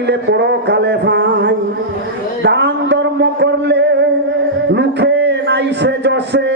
হইলে পরকালে ভাই দান ধর্ম করলে মুখে নাই সে যশে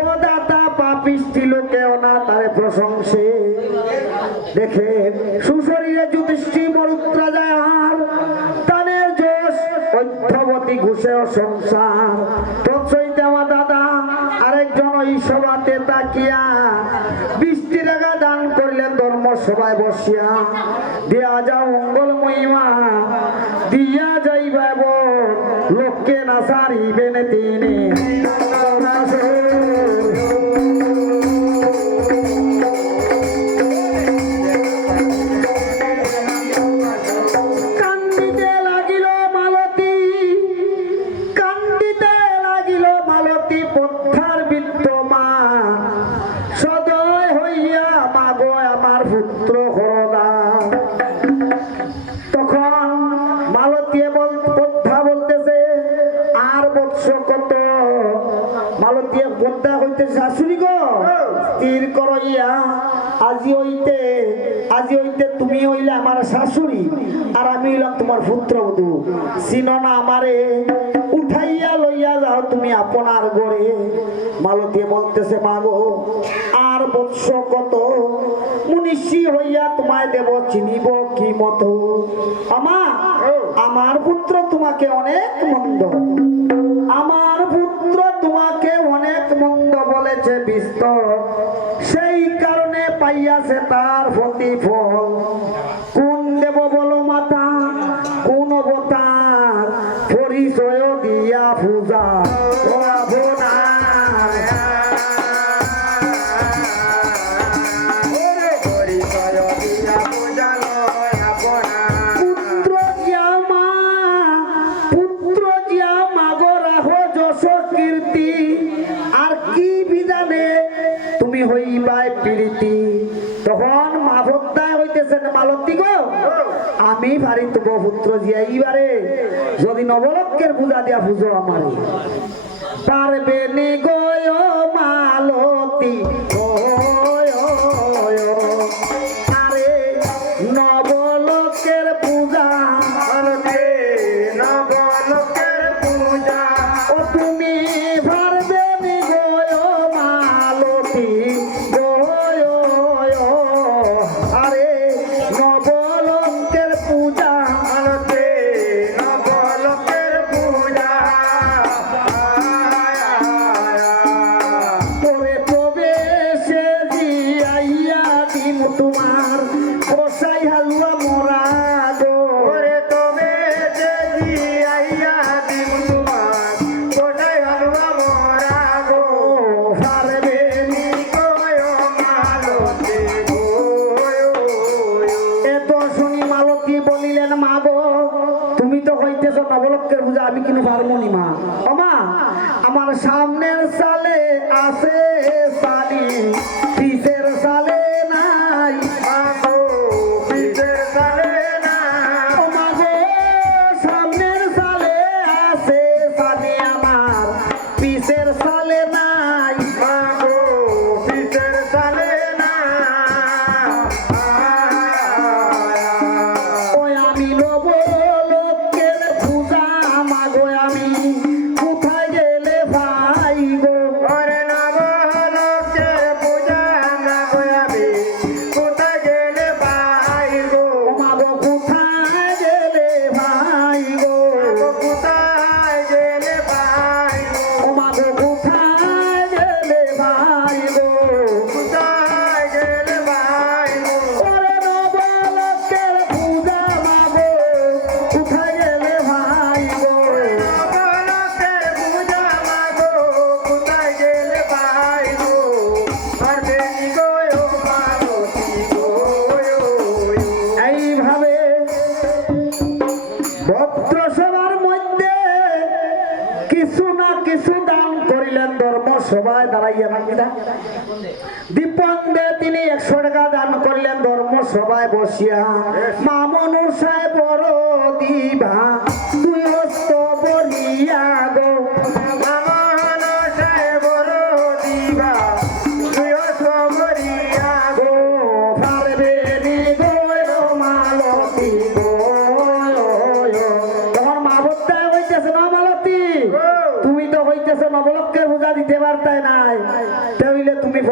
ও দাতা পাপিষ্টি লোকেও না তারে প্রশংসে দেখে সুশরীরে যুধিষ্ঠি মরুত্রা যায় আর তানের যশ অধ্যবতী ঘুষেও সংসার তৎসইতে আমার দাদা আরেকজন ওই সভাতে তাকিয়া 20 টাকা দান করলেন ধর্ম সভায় বসিয়া দেয়া যাও মঙ্গল মহিমা দিয়া যাইবাব লোককে না সারিবেন তিনি তুমি হইলে আমার শাশুড়ি আর আমি হইলাম তোমার পুত্রবধূ চিনো না আমারে উঠাইয়া লইয়া যাও তুমি আপনার ঘরে মালতী বলতেছে মাগো আর বৎস কত মুনিষী হইয়া তোমায় দেব চিনিব কি মতো আমা আমার পুত্র তোমাকে অনেক মন্দ আমার পুত্র তোমাকে অনেক মন্দ বলেছে বিস্তর সেই কারণে পাইয়াছে তার প্রতিফল কোন দেব বলো মাতা কোন অবতার পরিচয় দিয়া পূজা তখন মা ভক্তায় হইতেছেন মালতী গো আমি পারি তো পুত্র জিয়া এইবারে যদি নবলক্ষের পূজা দিয়া পুজো আমার পারবে নি গো মালতী আরে নবলক্ষের পূজা নবলক্ষের পূজা ও তুমি পারবে নি গো মালতী আমি কিন্তু পারবো নি মা আমা আমার সামনের সালে আছে সালি পিছের সালে নাই মাগো পিছের সালে নাই ও মাগো সামনের সালে আছে সালি আমার পিছের সালে নাই মাগো পিছের সালে নাই ওই আমি লোভ সবাই দাঁড়াইয়া মাগিদা দীপন দে তিনি 100 টাকা দান করলেন ধর্ম সভায় বসিয়া মামনুর সাহেব বড় দিবা তুই হস্ত বলিয়া গো মামনুর সাহেব বড় দিবা তুই হস্ত বলিয়া গো পারবে নি গো মালতী গো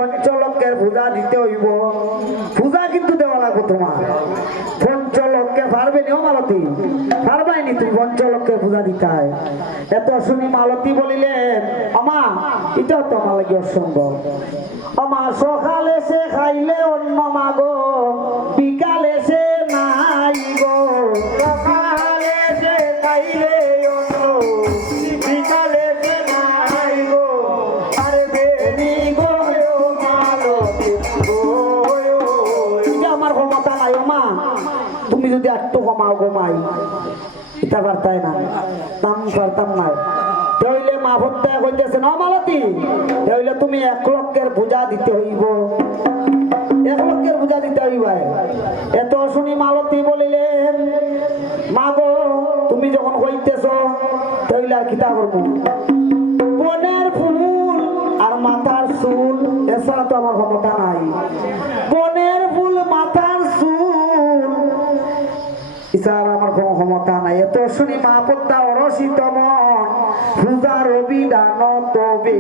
পঞ্চলক্ষের পূজা দিতে হইব পূজা কিন্তু দেওয়া লাগবে তোমার পঞ্চলক্ষে পারবে নিও মালতী পারবাই নি তুমি পঞ্চলক্ষের পূজা দিতে হয় এত শুনি মালতী বলিলেন আমা এটাও তো আমার লাগে অসম্ভব আমা সকালে সে খাইলে অন্য মাগো বিকালে সে নাই গো সকালে সে খাইলে অন্য বিকালে সে নাই গো আরে বেনি গো মালতী গো এটা আমার ক্ষমতা নাই মা তুমি যদি একটু কমাও কমাই এটা পারতাই না দাম পারতাম না তাহলে মা ভক্তা কইতেছে না মালতী তাহলে তুমি 1 লক্ষের পূজা দিতে হইব 1 লক্ষের পূজা দিতে হইব এত শুনি মালতী বলিলেন মা গো তুমি যখন কইতেছ তাহলে আর কিতা করব বনের ফুল আর মাথার চুল এছাড়া তো আমার ক্ষমতা নাই বনের ফুল মাথার চুল ইসার আমার কোনো ক্ষমতা নাই এত শুনি মা পদ্মা অরসিত মন পূজার অভিধান তবে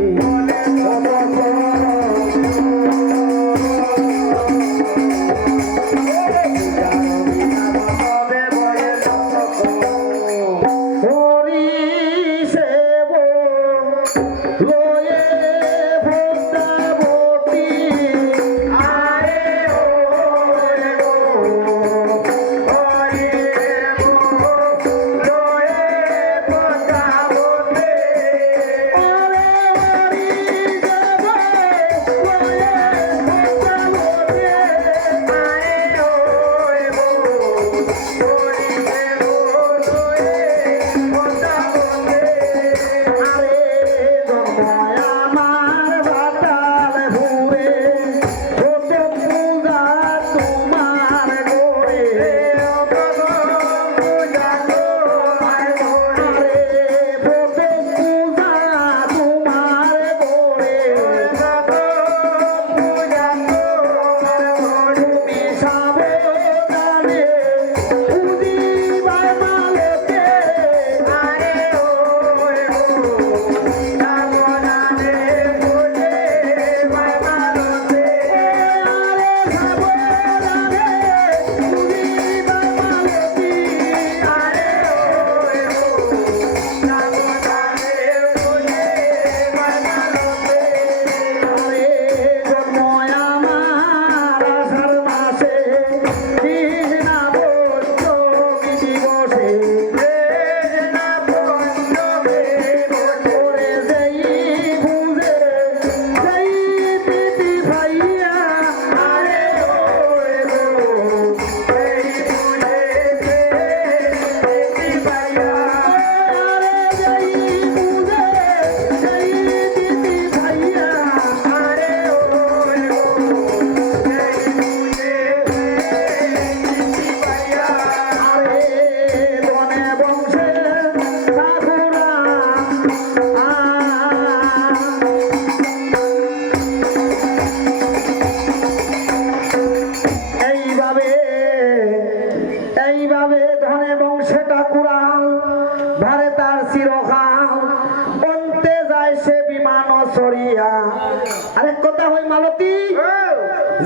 আরেক কথা হই মালতী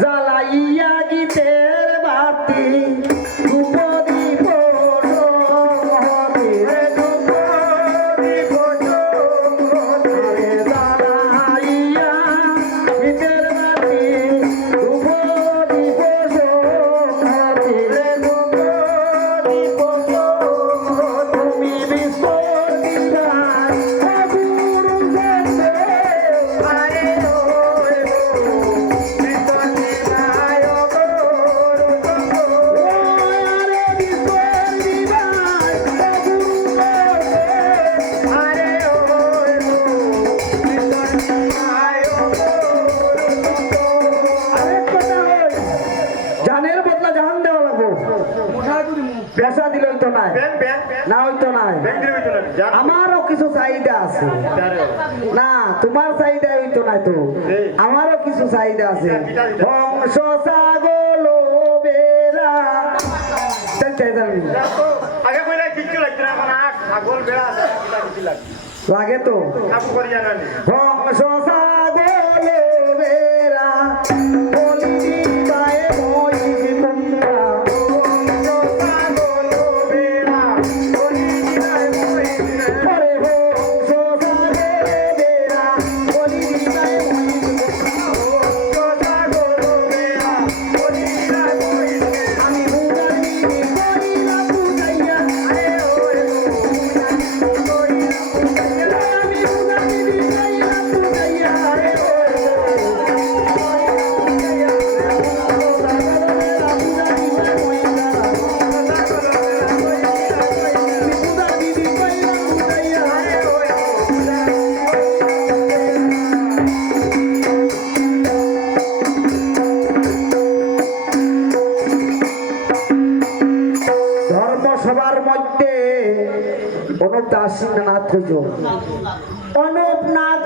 জ্বালাইয়া গীতের বাতি ধূপদীপ আমারও কিছু চাহিদা আছে না তোমার চাহিদা হইতো না তো আমারও কিছু চাহিদা আছে বংশ ছাগল বেড়া লাগে তো বংশ ছাগল বেড়া আমার মধ্যে অনুপ দাসীনাথ হইল অনুপ নাথ